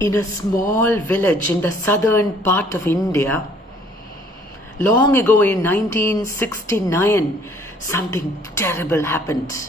in a small village in the southern part of India, long ago in 1969, something terrible happened.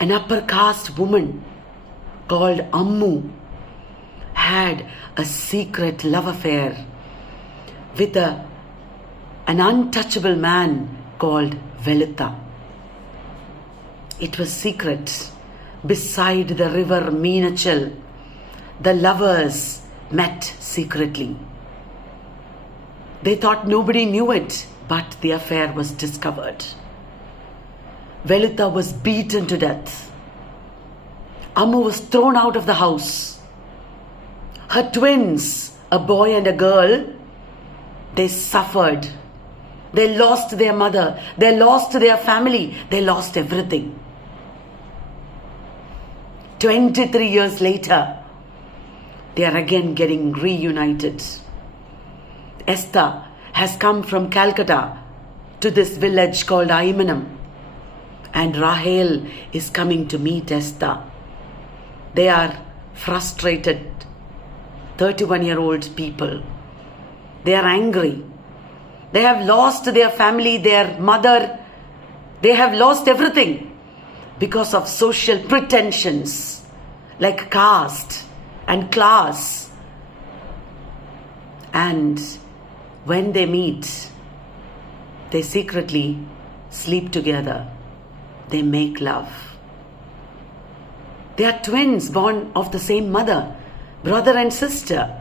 An upper caste woman called Ammu had a secret love affair with an untouchable man called Vallath. It was secret. Beside the river Meenachal, the lovers met secretly. They thought nobody knew it, but the affair was discovered. Vallath was beaten to death. Ammu was thrown out of the house. Her twins, a boy and a girl, they suffered. They lost their mother. They lost their family. They lost everything. 23 years later, they are again getting reunited. Esther has come from Calcutta to this village called Ayemanam, and Rahel is coming to meet Esther. They are frustrated, 31-year-old people. They are angry. They have lost their family, their mother. They have lost everything because of social pretensions like caste and class. And when they meet, they secretly sleep together. They make love. They are twins born of the same mother, brother and sister.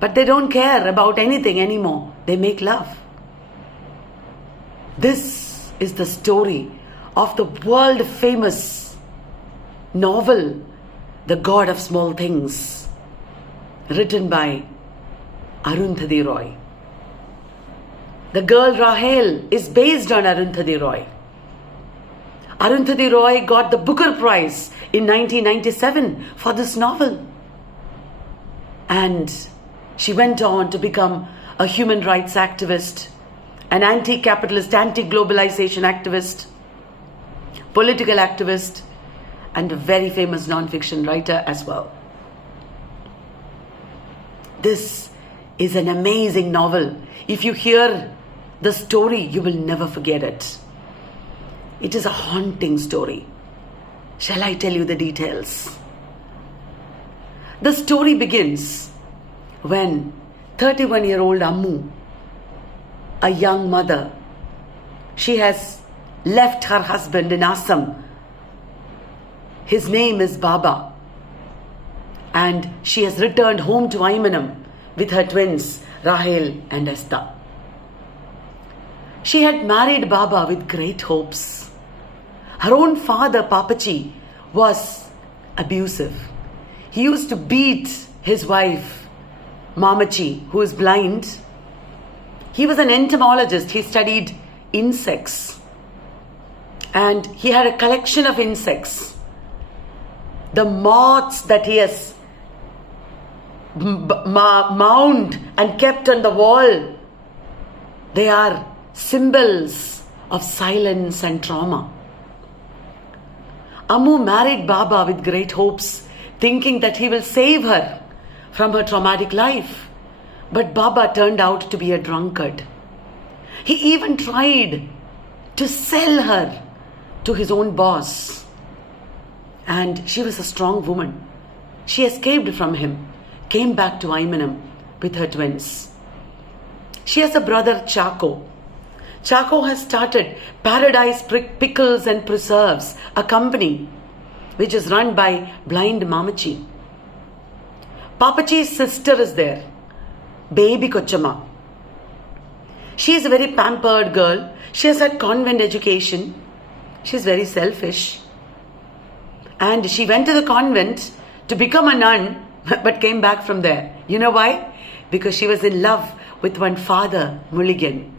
But they don't care about anything anymore. They make love. This is the story of the world famous novel, The God of Small Things, written by Arundhati Roy. The girl Rahel is based on Arundhati Roy. Arundhati Roy got the Booker Prize in 1997 for this novel. And she went on to become a human rights activist, an anti-capitalist, anti-globalization activist, political activist, and a very famous non-fiction writer as well. This is an amazing novel. If you hear the story, you will never forget it. It is a haunting story. Shall I tell you the details? The story begins when 31-year-old Ammu, a young mother, she has left her husband in Assam. His name is Baba. And she has returned home to Ayemanam with her twins, Rahel and Esther. She had married Baba with great hopes. Her own father, Papachi, was abusive. He used to beat his wife, Mamachi, who is blind. He was an entomologist. He studied insects. And he had a collection of insects. The moths that he has mound and kept on the wall, they are symbols of silence and trauma. Ammu married Baba with great hopes, thinking that he will save her from her traumatic life. But Baba turned out to be a drunkard. He even tried to sell her to his own boss. And she was a strong woman. She escaped from him, came back to Ayemanam with her twins. She has a brother, Chaco. Chaco has started Paradise Pickles and Preserves, a company which is run by blind Mamachi. Papachi's sister is there, Baby Kochama. She is a very pampered girl. She has had convent education. She is very selfish. And she went to the convent to become a nun, but came back from there. You know why? Because she was in love with one father, Mulligan.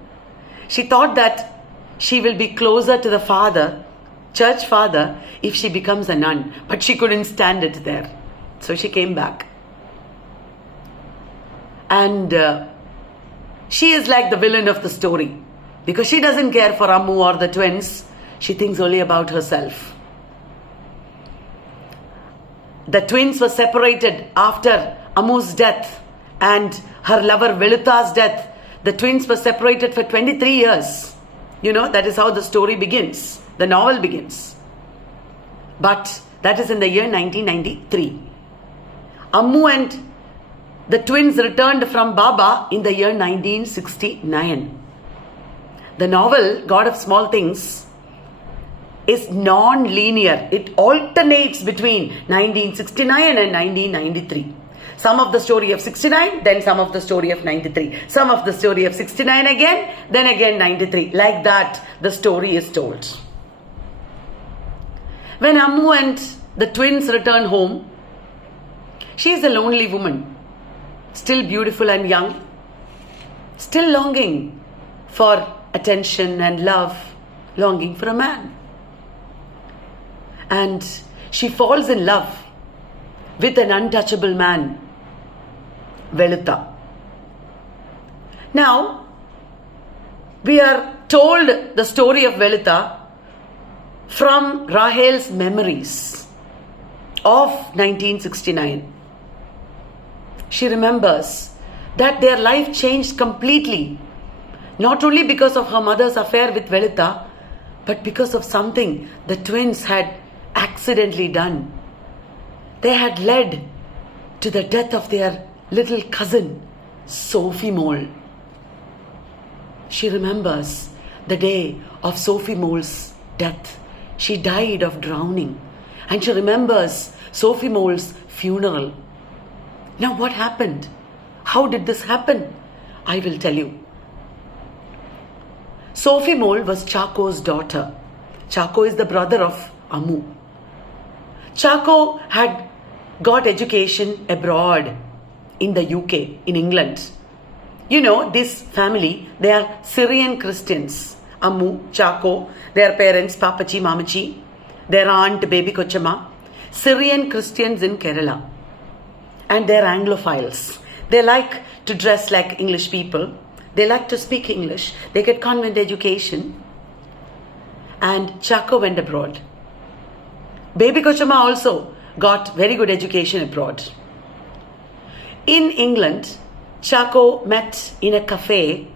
She thought that she will be closer to the father, church father, if she becomes a nun. But she couldn't stand it there. So she came back. And she is like the villain of the story. Because she doesn't care for Ammu or the twins. She thinks only about herself. the twins were separated after Ammu's death and her lover Velutha's death. The twins were separated for 23 years. That is how the story begins. The novel begins. But that is in the year 1993. Ammu and the twins returned from Baba in the year 1969. The novel, God of Small Things, is non-linear. It alternates between 1969 and 1993. Some of the story of 69, then some of the story of 93. Some of the story of 69 again, then again 93. Like that, the story is told. When Ammu and the twins return home, she is a lonely woman, still beautiful and young, still longing for attention and love, longing for a man. And she falls in love with an untouchable man, Velutha. Now, we are told the story of Velutha from Rahel's memories of 1969. She remembers that their life changed completely, not only because of her mother's affair with Velutha, but because of something the twins had accidentally done. They had led to the death of their little cousin, Sophie Mole. She remembers the day of Sophie Mole's death. She died of drowning. And she remembers Sophie Mole's funeral. Now what happened? How did this happen? I will tell you. Sophie Mole was Chaco's daughter. Chaco is the brother of Ammu. Chaco had got education abroad in the UK, in England. This family, they are Syrian Christians. Ammu, Chaco, their parents, Papachi, Mamachi, their aunt, Baby Kochama, Syrian Christians in Kerala. And they're Anglophiles. They like to dress like English people. They like to speak English. They get convent education. And Chaco went abroad. Baby Kochama also got very good education abroad. In England, Chaco met in a cafe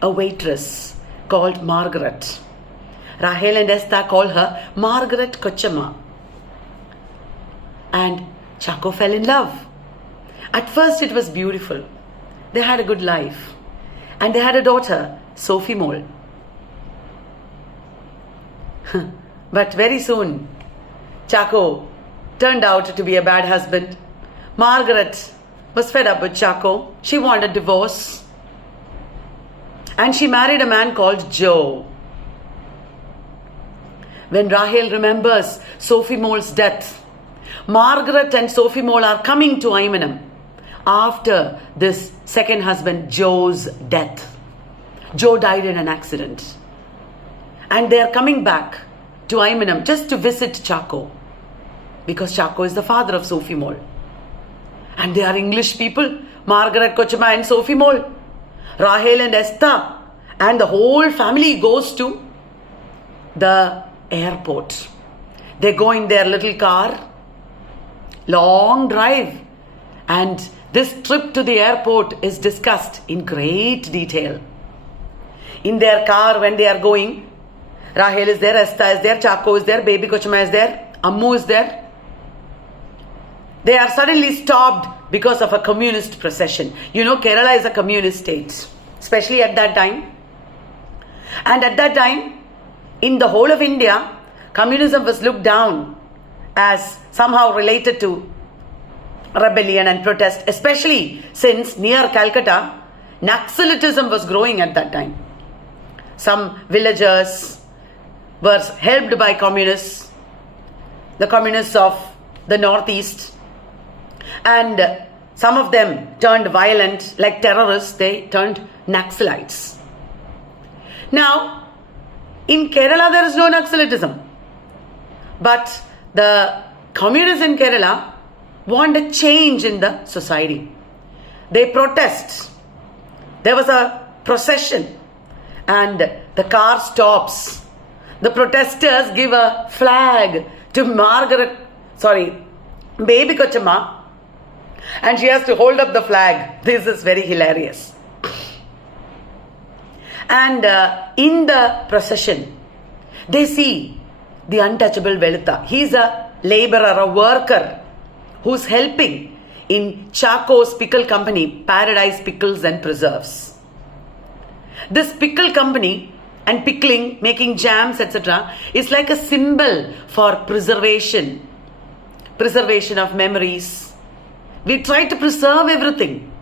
a waitress called Margaret. Rahel and Esther call her Margaret Kochama. And Chaco fell in love. At first it was beautiful. They had a good life. And they had a daughter, Sophie Mole. But very soon, Chaco turned out to be a bad husband. Margaret was fed up with Chaco. She wanted divorce. And she married a man called Joe. When Rahel remembers Sophie Mole's death, Margaret and Sophie Mole are coming to Ayemanam after this second husband Joe's death. Joe died in an accident. And they are coming back to Ayemanam just to visit Chaco, because Chaco is the father of Sophie Mole. And they are English people, Margaret Kochama and Sophie Mole. Rahel and Esther and the whole family goes to the airport. They go in their little car, long drive, and this trip to the airport is discussed in great detail. In their car, when they are going, Rahel is there, Esther is there, Chaco is there, Baby Kochama is there, Ammu is there. They are suddenly stopped because of a communist procession. Kerala is a communist state, especially at that time. And at that time, in the whole of India, communism was looked down as somehow related to rebellion and protest, especially since near Calcutta, Naxalitism was growing at that time. Some villagers were helped by communists, the communists of the northeast, and some of them turned violent, like terrorists. They turned Naxalites. Now, in Kerala there is no Naxalitism, but the communists in Kerala want a change in the society. They protest. There was a procession and the car stops. The protesters give a flag to baby Kochama, and she has to hold up the flag. This is very hilarious. And in the procession, they see the untouchable Velutha. He's a laborer, a worker who's helping in Chaco's pickle company, Paradise Pickles and Preserves. This pickle company and pickling, making jams, etc., is like a symbol for preservation of memories. We try to preserve everything.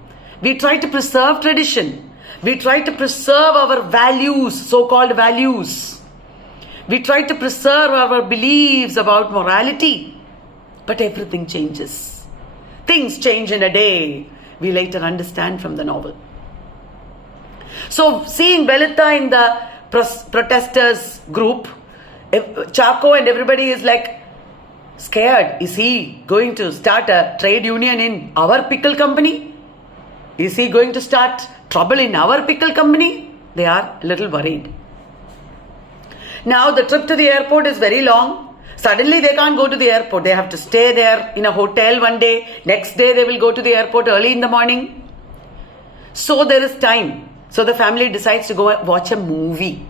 We try to preserve tradition. We try to preserve our values, so-called values. We try to preserve our beliefs about morality. But everything changes. Things change in a day. We later understand from the novel. So, seeing Velutha in the protesters group, Chaco and everybody is like scared. Is he going to start a trade union in our pickle company? Is he going to start trouble in our pickle company? They are a little worried. Now the trip to the airport is very long. Suddenly they can't go to the airport. They have to stay there in a hotel one day. Next day they will go to the airport early in the morning. So there is time. So the family decides to go watch a movie.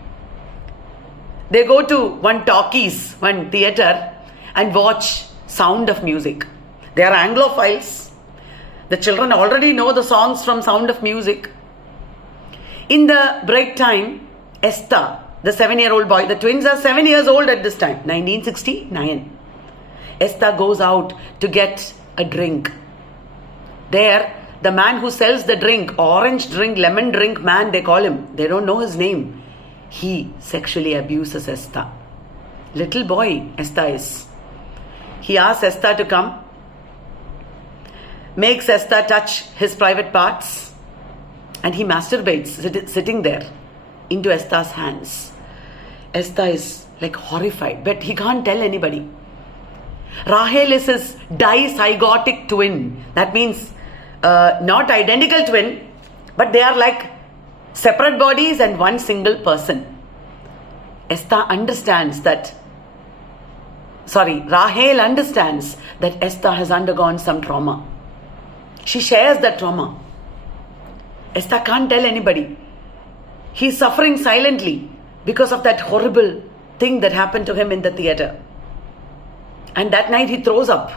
They go to one talkies, one theatre, and watch Sound of Music. They are Anglophiles. The children already know the songs from Sound of Music. In the break time, Esther, the 7-year-old boy, the twins are 7 years old at this time, 1969. Esther goes out to get a drink. There, the man who sells the drink, orange drink, lemon drink man, they call him. They don't know his name. He sexually abuses Esther. Little boy, Esther is. He asks Esther to come, makes Esther touch his private parts, and he masturbates sitting there into Esther's hands. Esther is like horrified, but he can't tell anybody. Rahel is his dizygotic twin. That means not identical twin, but they are like separate bodies and one single person. Rahel understands that Esther has undergone some trauma. She shares that trauma. Esther can't tell anybody. He's suffering silently because of that horrible thing that happened to him in the theatre. And that night he throws up.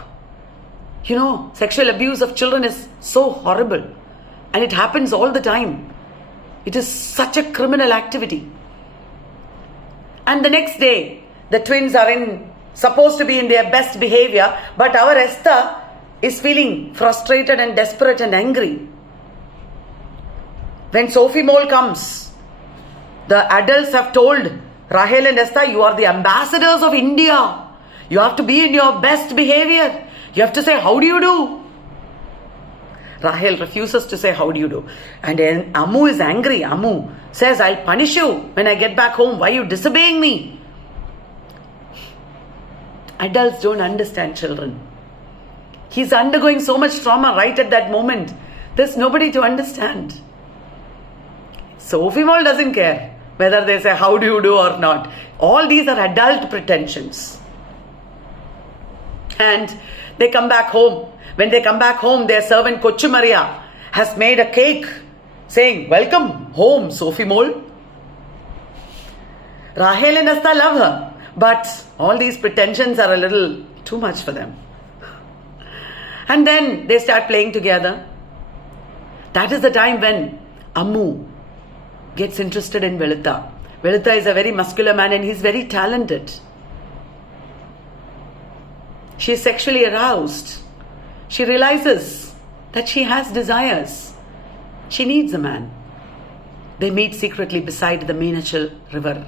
You know, sexual abuse of children is so horrible. And it happens all the time. It is such a criminal activity. And the next day, the twins are supposed to be in their best behavior, but our Esther is feeling frustrated and desperate and angry. When Sophie Mole comes, the adults have told Rahel and Esther, you are the ambassadors of India. You have to be in your best behavior. You have to say, how do you do? Rahel refuses to say, how do you do? And then Amu is angry. Amu says, I'll punish you when I get back home. Why are you disobeying me? Adults don't understand children. He's undergoing so much trauma right at that moment. There's nobody to understand. Sophie Mole doesn't care whether they say, how do you do or not. All these are adult pretensions. And they come back home. When they come back home, their servant Kochu Maria has made a cake saying, welcome home, Sophie Mole. Rahel and Esther love her, but all these pretensions are a little too much for them. And then they start playing together. That is the time when Amu gets interested in Velutha. Velutha is a very muscular man and he's very talented. She is sexually aroused. She realizes that she has desires. She needs a man. They meet secretly beside the Meenachal River.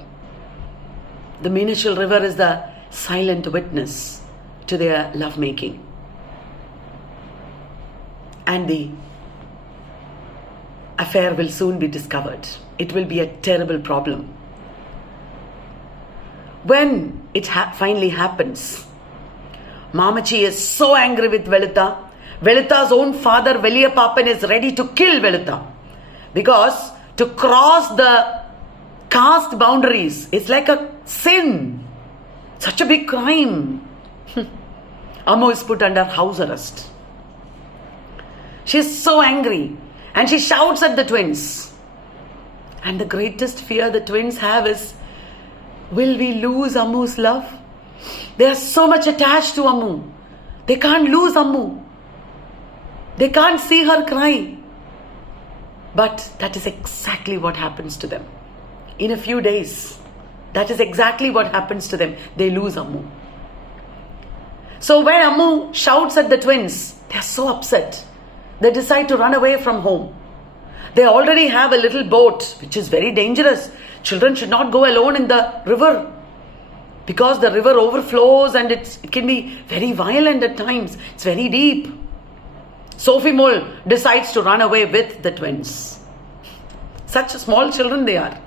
The Meenachal River is the silent witness to their lovemaking. And the affair will soon be discovered. It will be a terrible problem. When it finally happens, Mamachi is so angry with Velutha. Velutha's own father, Veliyapapan, is ready to kill Velutha. Because to cross the caste boundaries is like a sin. Such a big crime. Ammu is put under house arrest. She is so angry and she shouts at the twins. And the greatest fear the twins have is, will we lose Ammu's love? They are so much attached to Ammu. They can't lose Ammu. They can't see her cry. But that is exactly what happens to them. In a few days, that is exactly what happens to them. They lose Ammu. So when Ammu shouts at the twins, they are so upset. They decide to run away from home. They already have a little boat, which is very dangerous. Children should not go alone in the river, because the river overflows and it can be very violent at times. It's very deep. Sophie Mole decides to run away with the twins. Such small children they are.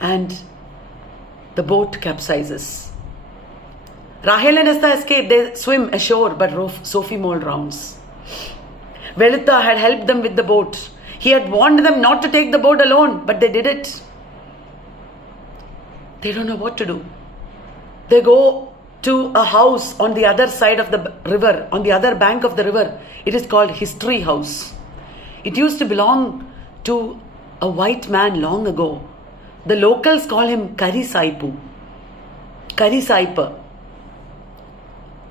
And the boat capsizes. Rahel and Esther escape. They swim ashore, but Sophie Mole drowns. Velutha had helped them with the boat. He had warned them not to take the boat alone, but they did it. They don't know what to do. They go to a house on the other side of the river, on the other bank of the river. It is called History House. It used to belong to a white man long ago. The locals call him Karisaipu. Karisaipa.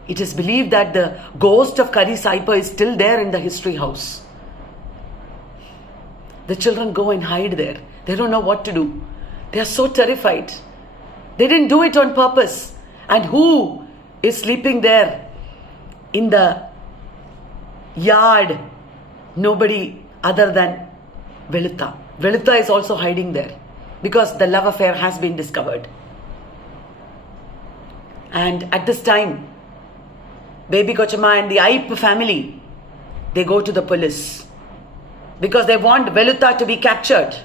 It is believed that the ghost of Karisaipa is still there in the History House. The children go and hide there. They don't know what to do. They are so terrified. They didn't do it on purpose. And who is sleeping there in the yard? Nobody other than Velutha. Velutha is also hiding there because the love affair has been discovered. And at this time, Baby Kochama and the Aip family, they go to the police because they want Velutha to be captured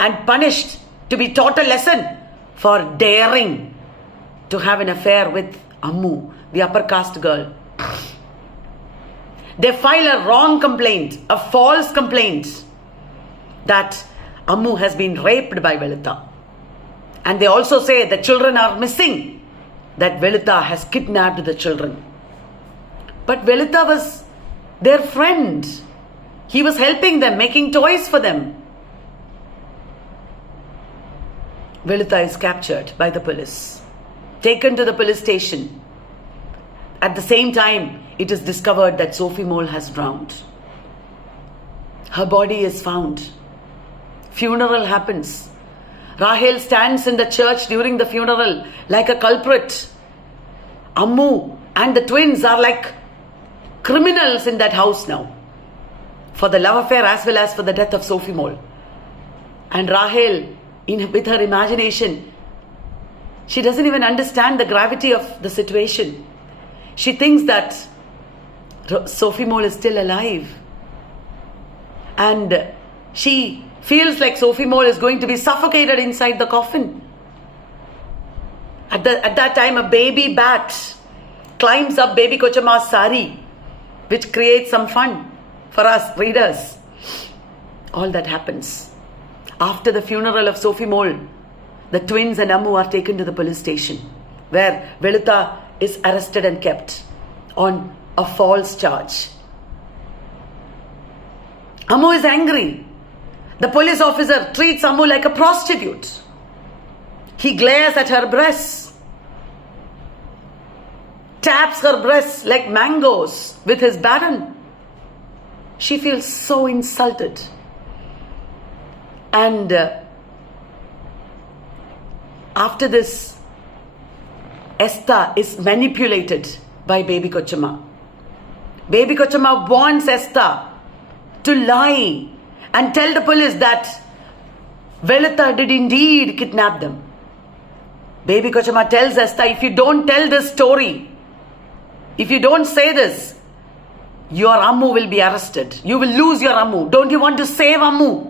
and punished, to be taught a lesson for daring to have an affair with Ammu, the upper caste girl. They file a wrong complaint, a false complaint, that Ammu has been raped by Velutha. And they also say the children are missing, that Velutha has kidnapped the children. But Velutha was their friend. He was helping them, making toys for them. Velutha is captured by the police, taken to the police station. At the same time, it is discovered that Sophie Mole has drowned. Her body is found. Funeral happens. Rahel stands in the church during the funeral like a culprit. Ammu and the twins are like criminals in that house now, for the love affair as well as for the death of Sophie Mole. And Rahel, with her imagination, she doesn't even understand the gravity of the situation. She thinks that Sophie Mole is still alive. And she feels like Sophie Mole is going to be suffocated inside the coffin. At that time, a baby bat climbs up Baby Kochama's sari, which creates some fun for us readers. All that happens. After the funeral of Sophie Mole, the twins and Ammu are taken to the police station, where Velutha is arrested and kept on a false charge. Ammu is angry. The police officer treats Ammu like a prostitute. He glares at her breasts, taps her breasts like mangoes with his baton. She feels so insulted. And after this, Esther is manipulated by Baby Kochama. Baby Kochama wants Esther to lie and tell the police that Velutha did indeed kidnap them. Baby Kochama tells Esther, if you don't tell this story, if you don't say this, your Ammu will be arrested. You will lose your Ammu. Don't you want to save Ammu?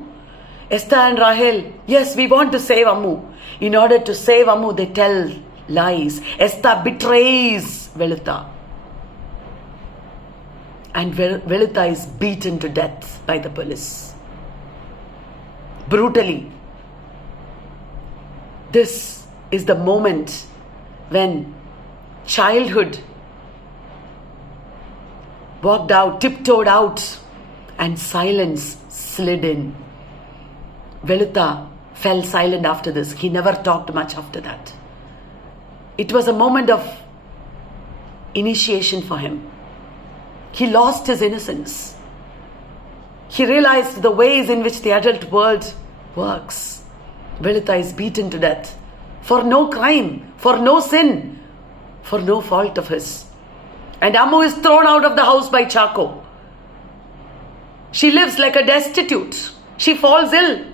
Esther and Rahel, yes, we want to save Ammu. In order to save Ammu, they tell lies. Esther betrays Velutha. And Velutha is beaten to death by the police. Brutally. This is the moment when childhood, walked out, tiptoed out, and silence slid in. Vallath fell silent after this. He never talked much after that. It was a moment of initiation for him. He lost his innocence. He realized the ways in which the adult world works. Vallath is beaten to death for no crime, for no sin, for no fault of his. And Ammu is thrown out of the house by Chako. She lives like a destitute. She falls ill.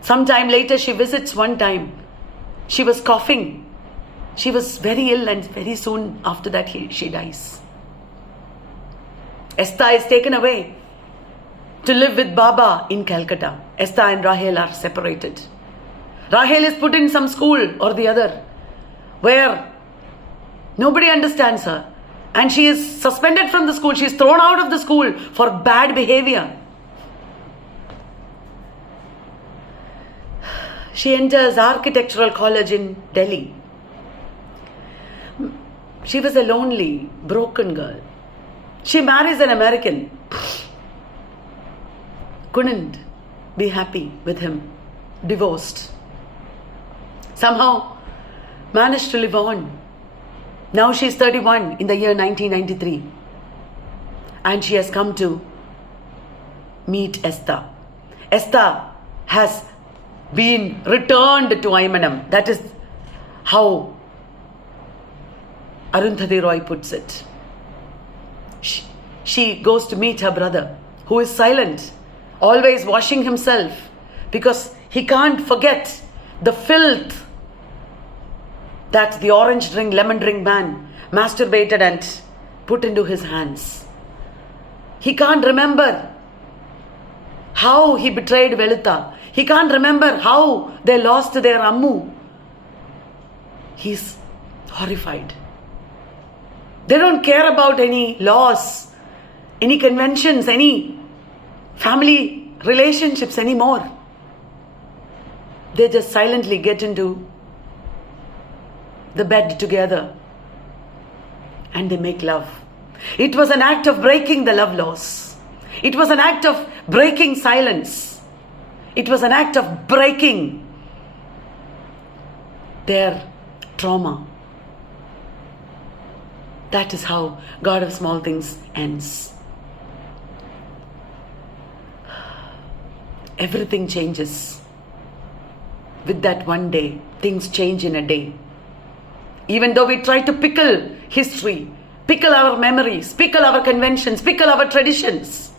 Sometime later she visits one time. She was coughing. She was very ill, and very soon after that she dies. Esther is taken away to live with Baba in Calcutta. Esther and Rahel are separated. Rahel is put in some school or the other where nobody understands her, and she is suspended from the school. She is thrown out of the school for bad behavior. She enters architectural college in Delhi. She was a lonely, broken girl. She marries an American. Couldn't be happy with him. Divorced. Somehow managed to live on. Now she is 31 in the year 1993. And she has come to meet Esther. Esther has been returned to Ayemanam. That is how Arundhati Roy puts it. She goes to meet her brother, who is silent, always washing himself, because he can't forget the filth that the orange drink, lemon drink man masturbated and put into his hands. He can't remember how he betrayed Vallath. He can't remember how they lost their Ammu. He's horrified. They don't care about any laws, any conventions, any family relationships anymore. They just silently get into the bed together and they make love. It was an act of breaking the love laws. It was an act of breaking silence. It was an act of breaking their trauma. That is how God of Small Things ends. Everything changes. With that one day, things change in a day. Even though we try to pickle history, pickle our memories, pickle our conventions, pickle our traditions,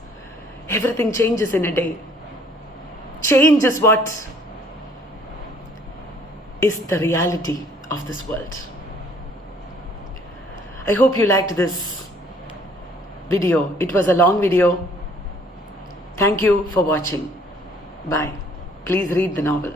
everything changes in a day. Change is what is the reality of this world. I hope you liked this video. It was a long video. Thank you for watching. Bye. Please read the novel.